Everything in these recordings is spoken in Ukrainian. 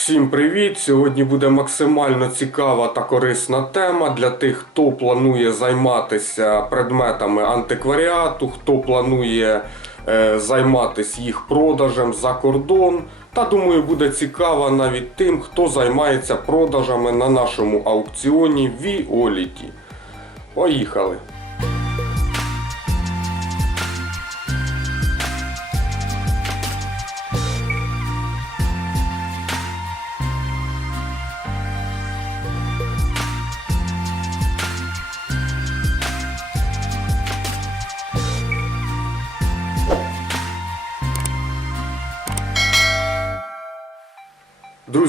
Всім привіт! Сьогодні буде максимально цікава та корисна тема для тих, хто планує займатися предметами антикваріату, хто планує е, займатися їх продажем за кордон. Та думаю, буде цікава навіть тим, хто займається продажами на нашому аукціоні Віоліті. Поїхали!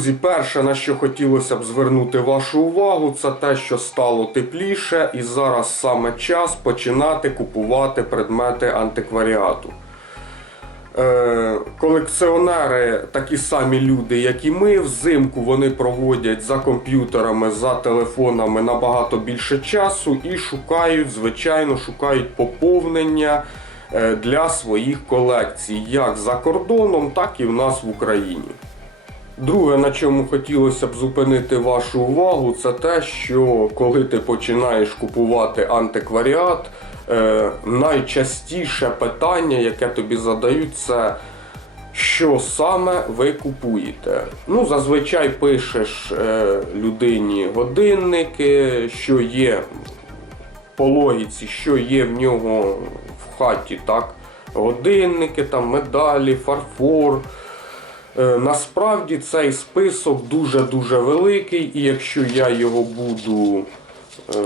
Друзі, перше, на що хотілося б звернути вашу увагу, це те, що стало тепліше, і зараз саме час починати купувати предмети антикваріату. Е, колекціонери такі самі люди, як і ми. Взимку вони проводять за комп'ютерами, за телефонами набагато більше часу і шукають, звичайно, шукають поповнення е, для своїх колекцій, як за кордоном, так і в нас в Україні. Друге, на чому хотілося б зупинити вашу увагу, це те, що коли ти починаєш купувати антикваріат, е, найчастіше питання, яке тобі задають, це що саме ви купуєте. Ну, зазвичай пишеш е, людині годинники, що є по логіці, що є в нього в хаті, так? Годинники, там, медалі, фарфор. Е, Насправді цей список дуже-дуже великий, і якщо я його буду е,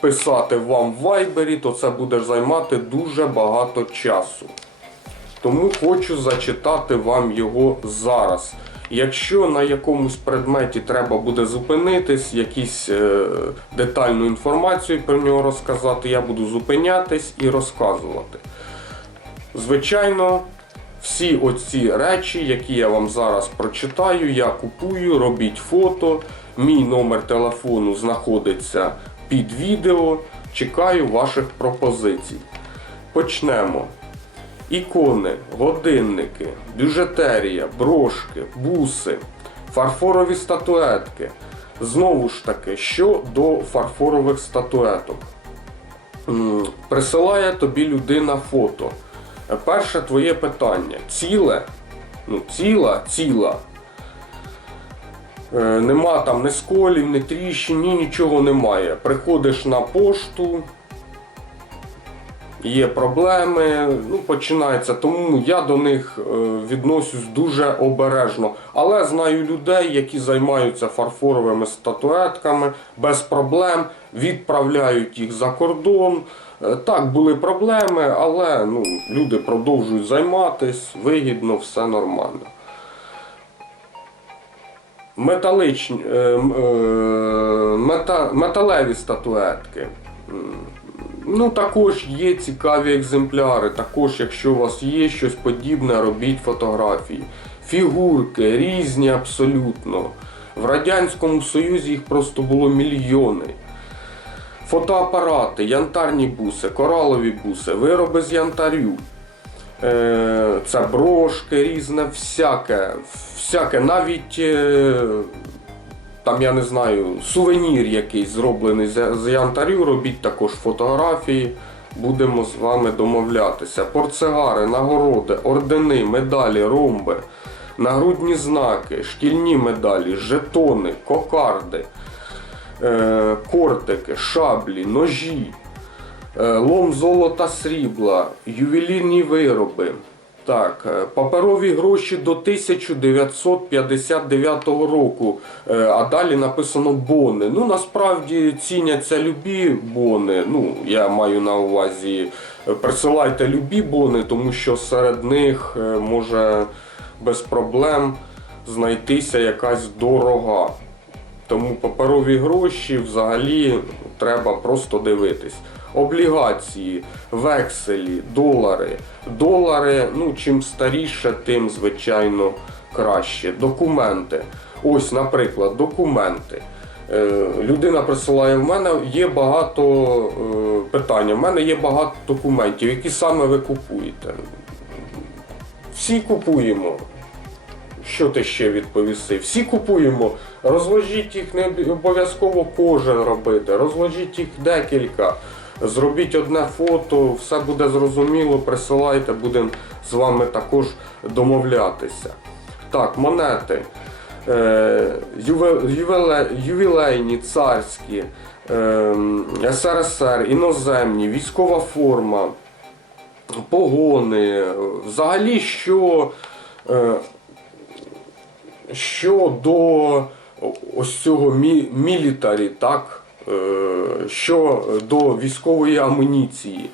писати вам в вайбері, то це буде займати дуже багато часу. Тому хочу зачитати вам його зараз. Якщо на якомусь предметі треба буде зупинитись, якісь е, детальну інформацію про нього розказати, я буду зупинятись і розказувати. Звичайно, всі оці речі, які я вам зараз прочитаю, я купую, робіть фото. Мій номер телефону знаходиться під відео. Чекаю ваших пропозицій. Почнемо. Ікони, годинники, бюджетерія, брошки, буси, фарфорові статуетки. Знову ж таки, що до фарфорових статуеток. Присилає тобі людина фото. Перше твоє питання. Ціле? Ну, ціла, ціла. Е, нема там ні сколів, ні тріщин, ні нічого немає. Приходиш на пошту, є проблеми, ну, починається. Тому я до них е, відношусь дуже обережно. Але знаю людей, які займаються фарфоровими статуетками без проблем, відправляють їх за кордон. Е, Так, були проблеми, але ну, люди продовжують займатися, вигідно, все нормально. Металичні, е, е, мета, металеві статуетки. Ну, також є цікаві екземпляри. Також, якщо у вас є щось подібне, робіть фотографії. Фігурки різні абсолютно. В Радянському Союзі їх просто було мільйони. Фотоапарати, янтарні буси, коралові буси, вироби з янтарю. Е, Це брошки різне, всяке. Всяке, навіть е, там, я не знаю, сувенір якийсь зроблений з янтарю, робіть також фотографії. Будемо з вами домовлятися. Портсигари, нагороди, ордени, медалі, ромби, нагрудні знаки, шкільні медалі, жетони, кокарди, кортики, шаблі, ножі, е, лом золота срібла, ювелірні вироби. Так, е, паперові гроші до 1959 року, е, а далі написано бони. Ну, насправді ціняться любі бони. Ну, я маю на увазі, е, присилайте любі бони, тому що серед них е, може без проблем знайтися якась дорога. Тому паперові гроші взагалі треба просто дивитись. Облігації, векселі, долари. Долари, ну чим старіше, тим звичайно краще. Документи. Ось, наприклад, документи. Е, Людина присилає в мене є багато е, питань. В мене є багато документів, які саме ви купуєте. Всі купуємо. Що ти ще відповіси? Всі купуємо. Розложіть їх не обов'язково кожен робити. Розложіть їх декілька. Зробіть одне фото, все буде зрозуміло, присилайте, будемо з вами також домовлятися. Так, монети. Е, ювілейні, царські, е, СРСР, іноземні, військова форма, погони. Взагалі, що, е, що до ось цього мі- мілітарі, так? Е, що до військової амуніції.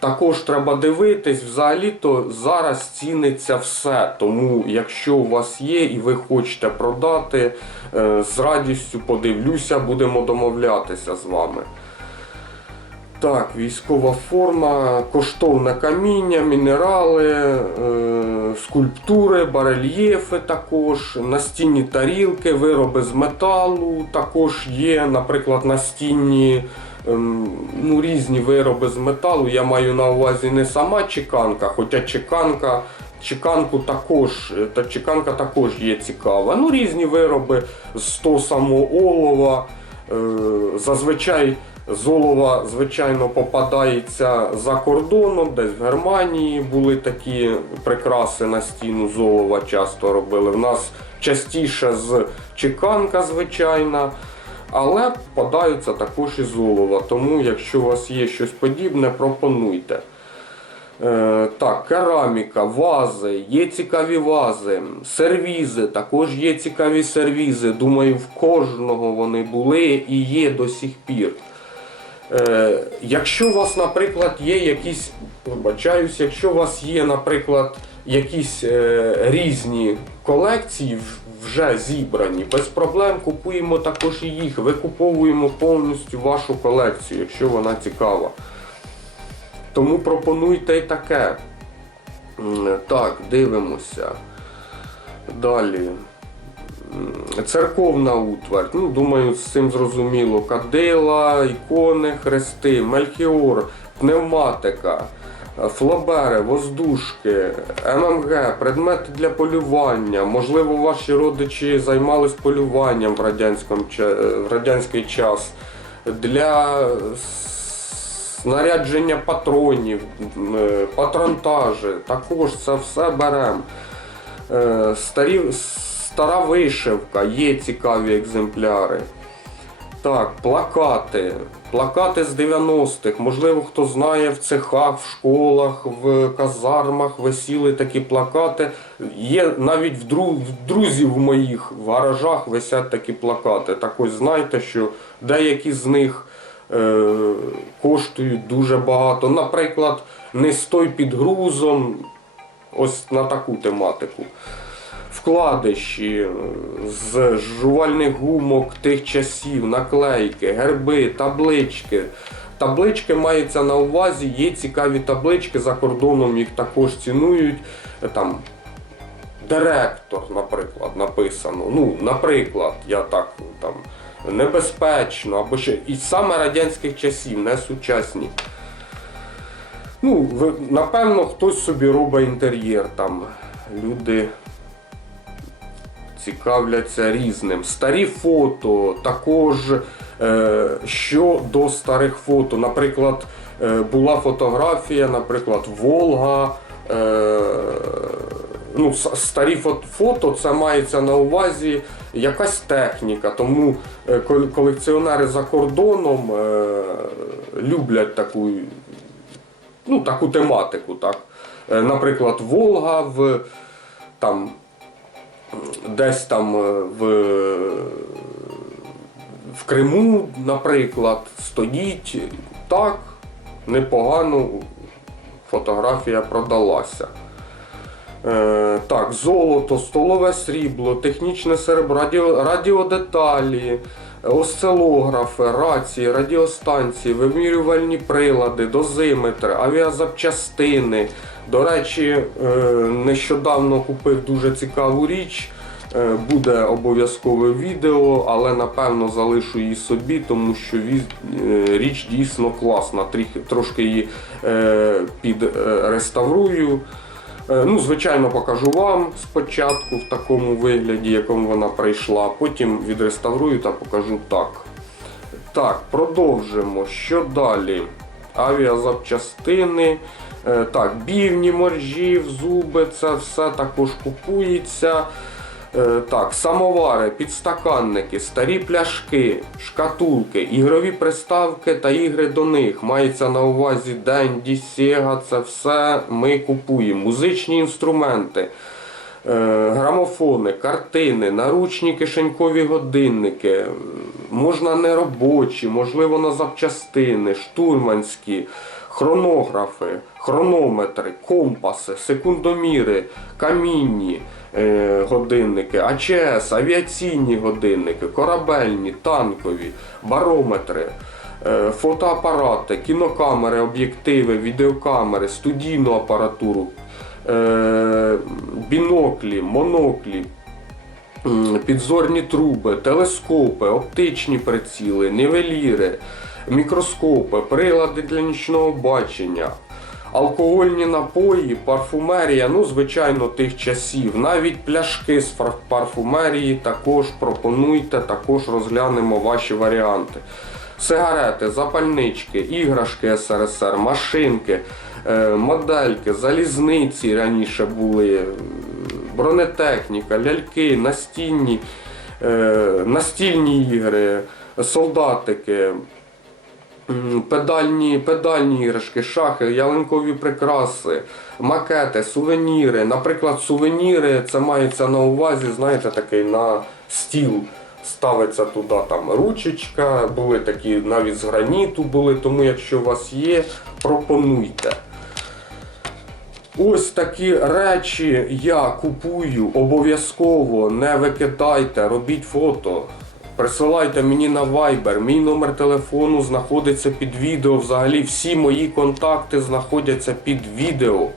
Також треба дивитись, взагалі-то зараз ціниться все. Тому, якщо у вас є і ви хочете продати, е, з радістю подивлюся, будемо домовлятися з вами. Так, військова форма, коштовне каміння, мінерали, е, скульптури, барельєфи також, настінні тарілки, вироби з металу також є, наприклад, настінні ем, ну, різні вироби з металу. Я маю на увазі не сама чеканка, хоча чеканка. Чеканку також, е, та чеканка також є цікава. Ну, різні вироби з того самого олова. Е, зазвичай з олова, звичайно, попадається за кордоном, десь в Германії були такі прикраси на стіну з олова часто робили. В нас частіше з чеканка, звичайна. Але попадаються також і з олова. Тому, якщо у вас є щось подібне, пропонуйте. Е, так, кераміка, вази, є цікаві вази, сервізи, також є цікаві сервізи. Думаю, в кожного вони були і є до сих пір. Е, якщо у вас, наприклад, є якісь, вибачаюсь, якщо у вас є, наприклад, якісь е, різні колекції вже зібрані, без проблем купуємо також і їх, викуповуємо повністю вашу колекцію, якщо вона цікава. Тому пропонуйте і таке. Так, дивимося. Далі. Церковна утварь. Ну, думаю, з цим зрозуміло. Кадила, ікони, хрести, мельхіор, пневматика, флабери, воздушки, ММГ, предмети для полювання. Можливо, ваші родичі займались полюванням в, в радянський час. Для снарядження патронів, е, патронтажі. Також це все беремо. Е, Старі, стара вишивка, є цікаві екземпляри. Так, плакати. Плакати з 90-х. Можливо, хто знає, в цехах, в школах, в казармах висіли такі плакати. Є навіть в, дру... в друзів моїх в гаражах висять такі плакати. Так ось знайте, що деякі з них е... коштують дуже багато. Наприклад, не стой під грузом. Ось на таку тематику. Вкладиші е, з жувальних гумок тих часів, наклейки, герби, таблички. Таблички маються на увазі, є цікаві таблички за кордоном, їх також цінують. Е, Там директор, наприклад, написано. Ну, наприклад, я так там небезпечно, або ще і саме радянських часів, не сучасні. Ну, напевно, хтось собі робить інтер'єр там. Люди цікавляться різним. Старі фото, також е, що до старих фото. Наприклад, е, була фотографія, наприклад, Волга. Е, ну, старі фото, це мається на увазі якась техніка. Тому колекціонери за кордоном люблять таку ну, таку тематику. Так? Наприклад, Волга в там десь там е, в, в Криму, наприклад, стоїть так, непогано фотографія продалася. Е, так, золото, столове срібло, технічне серебро, радіо, радіодеталі, осцилографи, рації, радіостанції, вимірювальні прилади, дозиметри, авіазапчастини. До речі, е, нещодавно купив дуже цікаву річ. Е, Буде обов'язкове відео, але напевно залишу її собі, тому що е, річ дійсно класна. Трошки її підреставрую. Ну, звичайно, покажу вам спочатку в такому вигляді, якому вона прийшла, потім відреставрую та покажу так. Так, продовжимо. Що далі? Авіазапчастини. Е, Так, бівні, моржі, зуби, це все також купується. Е, Так, самовари, підстаканники, старі пляшки, шкатулки, ігрові приставки та ігри до них. Мається на увазі Денді, Sega, це все ми купуємо. Музичні інструменти. Е, Грамофони, картини, наручні кишенькові годинники, можна не робочі, можливо на запчастини, штурманські, хронографи, хронометри, компаси, секундоміри, камінні е, годинники, АЧС, авіаційні годинники, корабельні, танкові, барометри. е, Фотоапарати, кінокамери, об'єктиви, відеокамери, студійну апаратуру, е, біноклі, моноклі, підзорні труби, телескопи, оптичні приціли, нівеліри, мікроскопи, прилади для нічного бачення. Алкогольні напої, парфумерія, ну, звичайно, тих часів. Навіть пляшки з парфумерії також пропонуйте, також розглянемо ваші варіанти. Сигарети, запальнички, іграшки СРСР, машинки, е, модельки, залізниці раніше були, е, бронетехніка, ляльки, настільні, е, настільні ігри, солдатики, педальні, педальні іграшки, шахи, ялинкові прикраси, макети, сувеніри. Наприклад, сувеніри це мається на увазі, знаєте, такий на стіл. Ставиться туди там ручечка, були такі навіть з граніту були, тому якщо у вас є, пропонуйте. Ось такі речі я купую обов'язково, не викидайте, робіть фото. Присилайте мені на Viber, мій номер телефону знаходиться під відео. Взагалі всі мої контакти знаходяться під відео.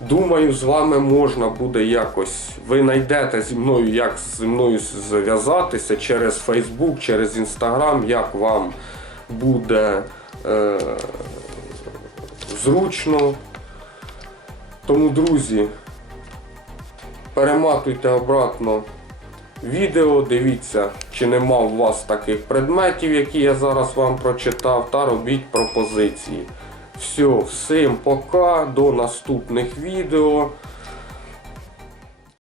Думаю, з вами можна буде якось. Ви знайдете зі мною, як зі мною зв'язатися через Facebook, через Instagram, як вам буде е, зручно. Тому, друзі, перематуйте обратно відео, дивіться, чи нема у вас таких предметів, які я зараз вам прочитав, та робіть пропозиції. Все, всім пока, до наступних відео.